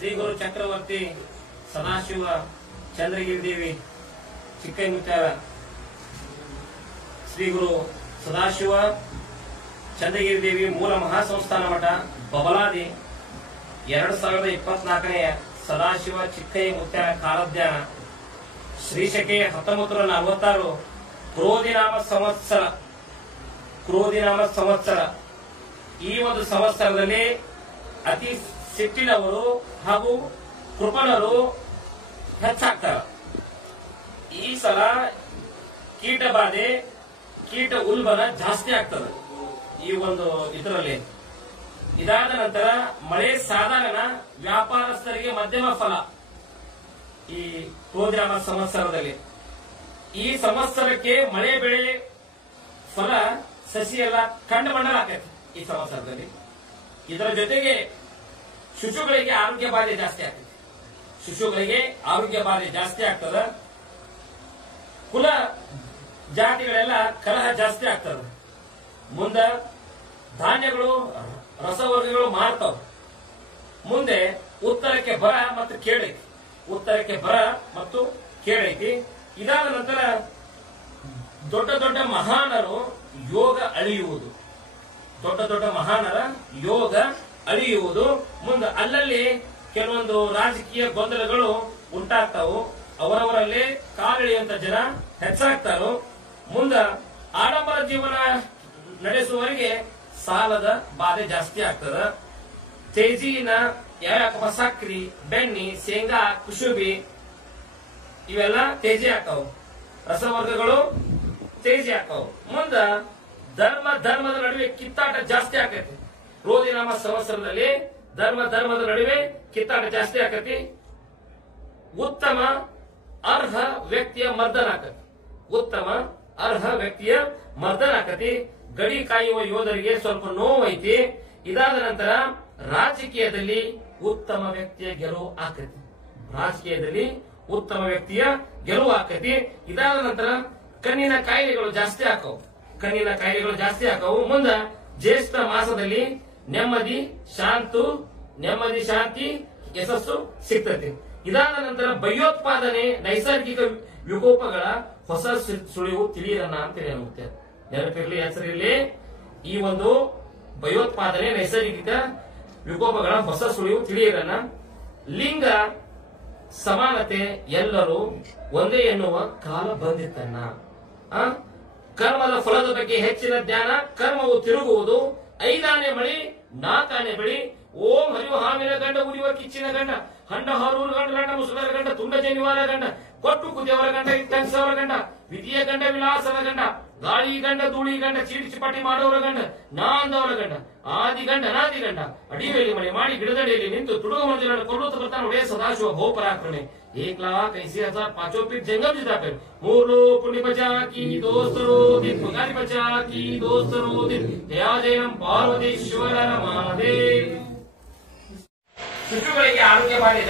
ಶ್ರೀ ಗುರು ಚಕ್ರವರ್ತಿ ಸದಾಶಿವ ಚಂದ್ರಗಿರಿ ದೇವಿ ಚಿಕ್ಕೈಮುತ್ಯಾಲ ಶ್ರೀ ಗುರು ಸದಾಶಿವ ಚಂದ್ರಗಿರಿ ದೇವಿ ಮೂಲ ಮಹಾಸಂಸ್ಥಾನ ಮಠ ಬಬಲಾದಿ 2024ನೇ ಸದಾಶಿವ ಚಿಕ್ಕೈಮುತ್ಯಾಲ ಕಾಲಜ್ಞಾನ ಶ್ರೀಶಕೆ 1946 ಕ್ರೋಧಿನಾಮ ಸಂವತ್ಸರ ಈ ಒಂದು ಸಂವತ್ಸರದಲ್ಲಿ ಅತಿ ಸಿಟ್ಟಿನವರು ಹಾಗೂ ಕೃಪಣರು ಹೆಚ್ಚಾಗ್ತಾರೆ. ಈ ಸಲ ಕೀಟ ಬಾಧೆ ಕೀಟ ಉಲ್ಬಣ ಜಾಸ್ತಿ ಆಗ್ತದೆ ಈ ಒಂದು ಇದರಲ್ಲಿ. ಇದಾದ ನಂತರ ಮಳೆ ಸಾಧಾರಣ, ವ್ಯಾಪಾರಸ್ಥರಿಗೆ ಮಧ್ಯಮ ಫಲ. ಈ ಕ್ರೋಧಿನಾಮ ಸಂವತ್ಸರದಲ್ಲಿ ಈ ಸಂವತ್ಸರಕ್ಕೆ ಮಳೆ ಬೆಳೆ ಫಲ ಸಸಿ ಎಲ್ಲ ಕಂಡು ಮಂಡಲ ಆಕೈತಿ ಈ ಸಂವತ್ಸರದಲ್ಲಿ. ಇದರ ಜೊತೆಗೆ ಶಿಶುಗಳಿಗೆ ಆರೋಗ್ಯ ಬಾಧೆ ಜಾಸ್ತಿ ಆಗ್ತದೆ. ಕುಲ ಜಾತಿಗಳೆಲ್ಲ ಕಲಹ ಜಾಸ್ತಿ ಆಗ್ತದೆ. ಮುಂದ ಧಾನ್ಯಗಳು ರಸವರ್ಗಗಳು ಮಾರ್ತಾವ. ಮುಂದೆ ಉತ್ತರಕ್ಕೆ ಬರ ಮತ್ತು ಕೇಳೈತಿ. ಇದಾದ ನಂತರ ದೊಡ್ಡ ದೊಡ್ಡ ಮಹಾನರು ಯೋಗ ಅಳಿಯುವುದು. ಮುಂದೆ ಅಲ್ಲಲ್ಲಿ ಕೆಲವೊಂದು ರಾಜಕೀಯ ಗೊಂದಲಗಳು ಉಂಟಾಗ್ತಾವು. ಅವರವರಲ್ಲೇ ಕಾಲೆಳೆಯುವಂತ ಜನ ಹೆಚ್ಚಾಗ್ತಾರೋ. ಮುಂದ ಆಡಂಬರ ಜೀವನ ನಡೆಸುವವರಿಗೆ ಸಾಲದ ಬಾಧೆ ಜಾಸ್ತಿ ಆಗ್ತದ. ತೇಜಿನ ಯಾಕಪ್ಪ ಸಕ್ರಿ, ಬೆಣ್ಣಿ, ಶೇಂಗಾ, ಕುಶುಬಿ ಇವೆಲ್ಲ ತೇಜಿ ಹಾಕವು. ರಸವರ್ಗಗಳು ತೇಜಿ ಹಾಕವು. ಮುಂದ ಧರ್ಮದ ನಡುವೆ ಕಿತ್ತಾಟ ಜಾಸ್ತಿ ಆಕೈತಿ. ಕ್ರೋಧಿನಾಮ ಸಂವತ್ಸರದಲ್ಲಿ ಧರ್ಮದ ನಡುವೆ ಕಿತ್ತಾಟ ಜಾಸ್ತಿ ಆಕತಿ. ಉತ್ತಮ ಅರ್ಹ ವ್ಯಕ್ತಿಯ ಮರ್ದನ ಆಕತಿ. ಗಡಿ ಕಾಯುವ ಯೋಧರಿಗೆ ಸ್ವಲ್ಪ ನೋವೈತಿ. ಇದಾದ ನಂತರ ರಾಜಕೀಯದಲ್ಲಿ ಉತ್ತಮ ವ್ಯಕ್ತಿಯ ಗೆಲುವು ಆಕತಿ. ಇದಾದ ನಂತರ ಕಣ್ಣಿನ ಕಾಯಿಲೆಗಳು ಜಾಸ್ತಿ ಆಕವು. ಮುಂದ ಜ್ಯೇಷ್ಠ ಮಾಸದಲ್ಲಿ ನೆಮ್ಮದಿ ಶಾಂತಿ ಯಶಸ್ಸು ಸಿಗ್ತದೆ. ಇದಾದ ನಂತರ ಭಯೋತ್ಪಾದನೆ, ನೈಸರ್ಗಿಕ ವಿಕೋಪಗಳ ಹೊಸ ಸುಳಿವು ತಿಳಿಯರನ್ನ ಅಂತ ಹೇಳುತ್ತೆ. ನೆನಪಿರ್ಲಿ, ಹೆಸರಿರ್ಲಿ. ಈ ಒಂದು ಭಯೋತ್ಪಾದನೆ, ನೈಸರ್ಗಿಕ ವಿಕೋಪಗಳ ಹೊಸ ಸುಳಿವು ತಿಳಿಯರನ್ನ. ಲಿಂಗ ಸಮಾನತೆ, ಎಲ್ಲರೂ ಒಂದೇ ಎನ್ನುವ ಕಾಲ ಬಂದಿತ್ತನ್ನ. ಕರ್ಮದ ಫಲದ ಬಗ್ಗೆ ಹೆಚ್ಚಿನ ಜ್ಞಾನ. ಕರ್ಮವು ತಿರುಗುವುದು. 5 ಆನೆ ಮಳಿ 4 ಆನೆ ಬಳಿ. ಓಂ ಹರಿವ ಹಾವಿನ ಗಂಡ, ಉರಿಯುವ ಕಿಚ್ಚಿನ ಗಂಡ, ಹಂಡ ಹಾರೂರು ಗಂಡ, ಮುಸುಳರ ಗಂಡ, ತುಂಡ ಜನಿವಾರ ಗಂಡ, ಕೊಟ್ಟು ಕುದಿಯವರ ಗಂಡ, ಇಟ್ಟಂಸವರ ಗಂಡ, ವಿಧಿಯ ಗಂಡ, ವಿಲಾಸನ ಗಂಡ, ಗಾಳಿ ಗಂಡ, ಧೂಳಿ ಗಂಡ, ಚೀಟಿ ಚಿಪಾಟಿ ಮಾಡೋರ ಗಂಡ, ನಾಂದವರ ಗಂಡ, ಆದಿ ಗಂಡ, ಅನಾದಿ ಗಂಡ, ಅಡಿಯಲ್ಲಿ ಮಳೆ ಮಾಡಿ ಗಿಡದಡಿಯಲ್ಲಿ ನಿಂತು ತುಡುಗ ಮಂಜುಗಳನ್ನು ಕೊಲ್ಲುತ್ತ ಬರ್ತಾನೆ ಒಡೆಯ ಸದಾಶಿವ ಬಹುಪರಾಕ್ರಮೆ. 1,80,500 फीट जंगल जिता फिर मोरो पुण्य बचा की दोस्तरो दिन बगारी बचा की दोस्तरो दिन दया जयम पार्वतीश्वर महादेव. ಶಿಶುಗಳಿಗೆ ಆರೋಗ್ಯ ಬಾಧೆ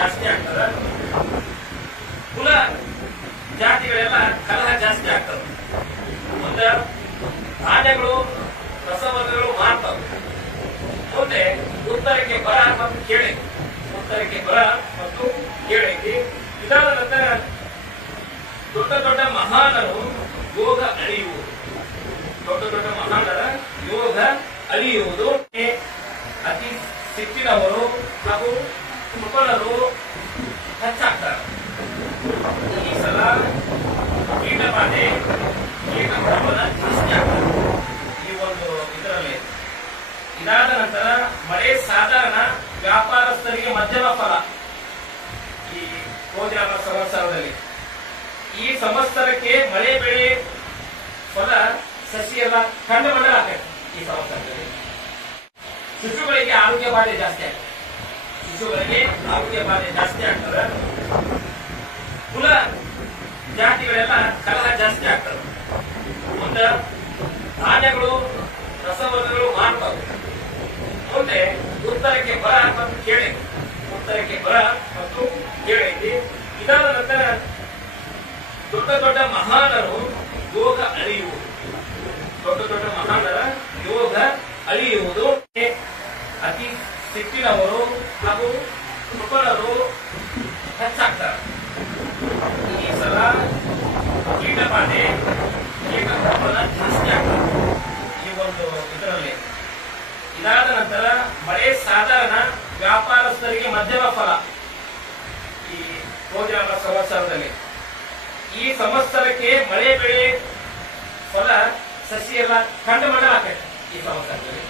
ಜಾಸ್ತಿ ಆಗ್ತದೆ. ಕುಲ ಜಾತಿಗಳೆಲ್ಲ ಕಲಹ ಜಾಸ್ತಿ ಆಗ್ತದೆ. ಮುಂದೆ ಧಾನ್ಯಗಳು ರಸವರ್ಗಗಳು ಮಾರ್ತಾವೆ. ಮುಂದೆ ಉತ್ತರಕ್ಕೆ ಬರ ಮತ್ತು ಕೇಳೈತಿ. ಇದಾದ ನಂತರ ದೊಡ್ಡ ದೊಡ್ಡ ಮಹಾನರು ಯೋಗ ಅಳಿಯುವುದು. ಅತಿ ಸಿಟ್ಟಿನವರು ಹಾಗೂ ಕೃಪಣರು ಹೆಚ್ಚಾಗ್ತಾರೆ. ಈ ಸಲ ಕೀಟ ಬಾಧೆ ಜಾಸ್ತಿ ಆಗ್ತದೆ ಈ ಒಂದು ಇದರಲ್ಲಿ. ಇದಾದ ನಂತರ ಮಳೆ ಸಾಧಾರಣ, ವ್ಯಾಪಾರಸ್ಥರಿಗೆ ಮಧ್ಯಮ ಫಲ. ಈ ಕ್ರೋಧಿನಾಮ ಸಂವತ್ಸರದಲ್ಲಿ ಈ ಸಂವತ್ಸರಕ್ಕೆ ಮಳೆ ಬೆಳೆ ಫಲ ಸಸಿ ಎಲ್ಲ ಕಂಡು ಮಂಡಲ ಆಕೈತಿ ಈ ಸಂವತ್ಸರದಲ್ಲಿ. ಶಿಶುಗಳಿಗೆ ಆರೋಗ್ಯ ಬಾಧೆ ಜಾಸ್ತಿ ಆಗ್ತದೆ. ಕುಲ ಜಾತಿಗಳೆಲ್ಲ ಕಲಹ ಜಾಸ್ತಿ ಆಗ್ತದೆ. ಮುಂದೆ ಧಾನ್ಯಗಳು ರಸವರ್ಗಗಳು ಮಾರ್ತಾವೆ. ಮುಂದೆ ಉತ್ತರಕ್ಕೆ ಬರ ಮತ್ತು ಕೇಳೈತಿ. ಇದಾದ ನಂತರ ದೊಡ್ಡ ದೊಡ್ಡ ಮಹಾನರು ಯೋಗ ಅಳಿಯುವುದು. ಅತಿ ಹೆಚ್ಚಿನವರು ಹಾಗೂ ದುರ್ಬಲರು ಹೆಚ್ಚಾಗ್ತಾರೆ. ಈ ಸಲ ಕೀಟಬಾಧೆ ಕೀಟ ಪ್ರಮಾಣ ಜಾಸ್ತಿ ಆಗ್ತದೆ ಈ ಒಂದು ಇದರಲ್ಲಿ. ಇದಾದ ನಂತರ ಮಳೆ ಸಾಧಾರಣ, ವ್ಯಾಪಾರಸ್ಥರಿಗೆ ಮಧ್ಯಮ ಫಲ. ಈ ಹೋದ ಸಂವತ್ಸರದಲ್ಲಿ ಈ ಸಂವತ್ಸರಕ್ಕೆ ಮಳೆ ಬೆಳೆ ಫಲ ಸಸಿ ಎಲ್ಲ ಕಂಡು ಮಣ್ಣ ಹಾಕೈತೆ ಈ ಸಂವತ್ಸರದಲ್ಲಿ.